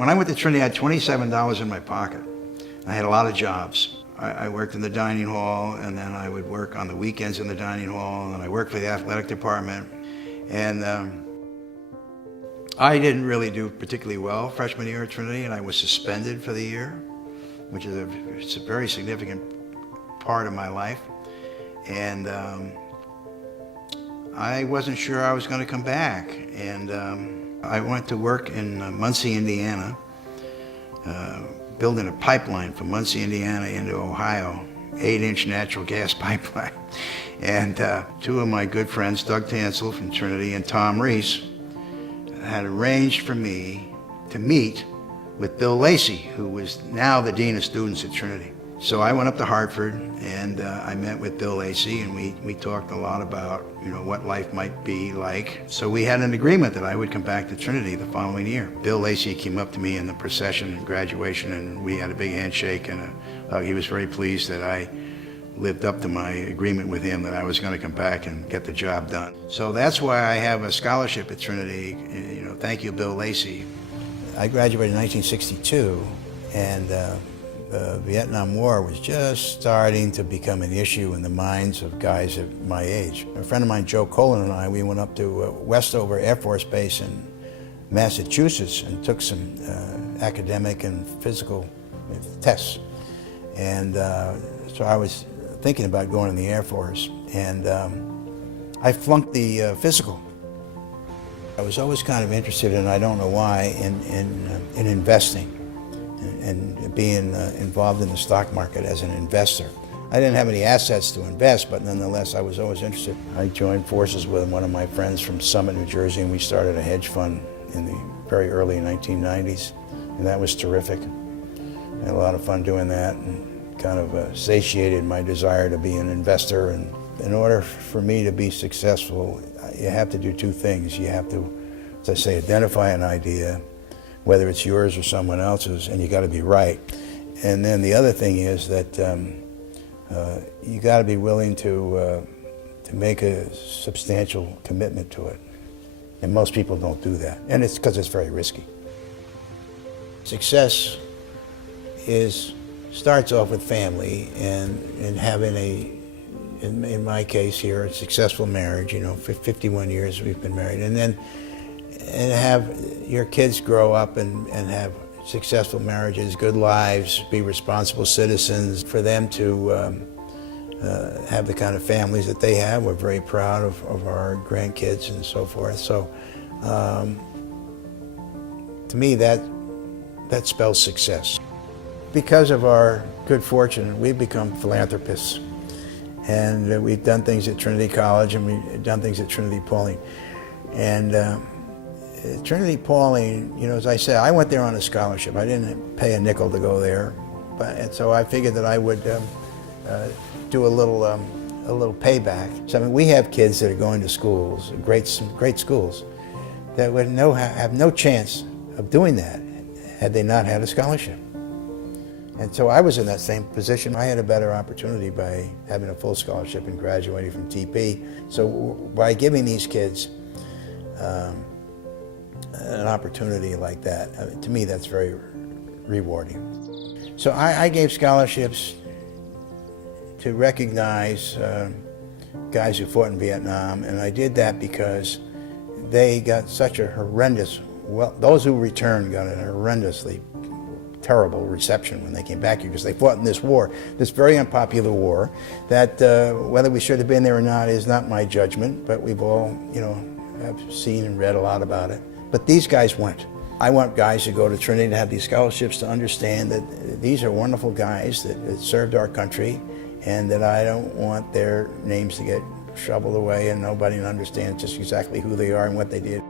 When I went to Trinity, I had $27 in my pocket. I had a lot of jobs. I worked in the dining hall, and then I would work on the weekends in the dining hall, and I worked for the athletic department. And I didn't really do particularly well freshman year at Trinity, and I was suspended for the year, which is it's a very significant part of my life. And I wasn't sure I was going to come back. And I went to work in Muncie, Indiana, building a pipeline from Muncie, Indiana into Ohio, 8-inch natural gas pipeline. And two of my good friends, Doug Tansel from Trinity and Tom Reese, had arranged for me to meet with Bill Lacey, who was now the Dean of Students at Trinity. So I went up to Hartford, and I met with Bill Lacey, and we talked a lot about, what life might be like. So we had an agreement that I would come back to Trinity the following year. Bill Lacey came up to me in the procession and graduation, and we had a big handshake, and he was very pleased that I lived up to my agreement with him that I was going to come back and get the job done. So that's why I have a scholarship at Trinity. Thank you, Bill Lacey. I graduated in 1962, and the Vietnam War was just starting to become an issue in the minds of guys at my age. A friend of mine, Joe Colin, and I, we went up to Westover Air Force Base in Massachusetts and took some academic and physical tests. And so I was thinking about going in the Air Force, and I flunked the physical. I was always kind of interested, and I don't know why, in investing and being involved in the stock market as an investor. I didn't have any assets to invest, but nonetheless, I was always interested. I joined forces with one of my friends from Summit, New Jersey, and we started a hedge fund in the very early 1990s, and that was terrific. I had a lot of fun doing that, and kind of satiated my desire to be an investor. And in order for me to be successful, you have to do two things. You have to, as I say, identify an idea, whether it's yours or someone else's, and you got to be right. And then the other thing is that you got to be willing to make a substantial commitment to it. And most people don't do that, and it's because it's very risky. Success starts off with family and having in my case here, a successful marriage. For 51 years we've been married, and have your kids grow up and have successful marriages, good lives, be responsible citizens. For them to have the kind of families that they have, we're very proud of our grandkids and so forth. So to me, that spells success. Because of our good fortune, we've become philanthropists. And we've done things at Trinity College, and we've done things at Trinity Pauling. And Trinity Pauling, as I said, I went there on a scholarship. I didn't pay a nickel to go there, and so I figured that I would do a little payback. So we have kids that are going to schools, great schools, that would have no chance of doing that had they not had a scholarship. And so I was in that same position. I had a better opportunity by having a full scholarship and graduating from TP. So by giving these kids an opportunity like that, to me, that's very rewarding. So I gave scholarships to recognize guys who fought in Vietnam, and I did that because they got such a those who returned got a horrendously terrible reception when they came back here, because they fought in this war, this very unpopular war, that whether we should have been there or not is not my judgment, but we've all, have seen and read a lot about it. But these guys went. I want guys who go to Trinity to have these scholarships to understand that these are wonderful guys that served our country, and that I don't want their names to get shoveled away and nobody understands just exactly who they are and what they did.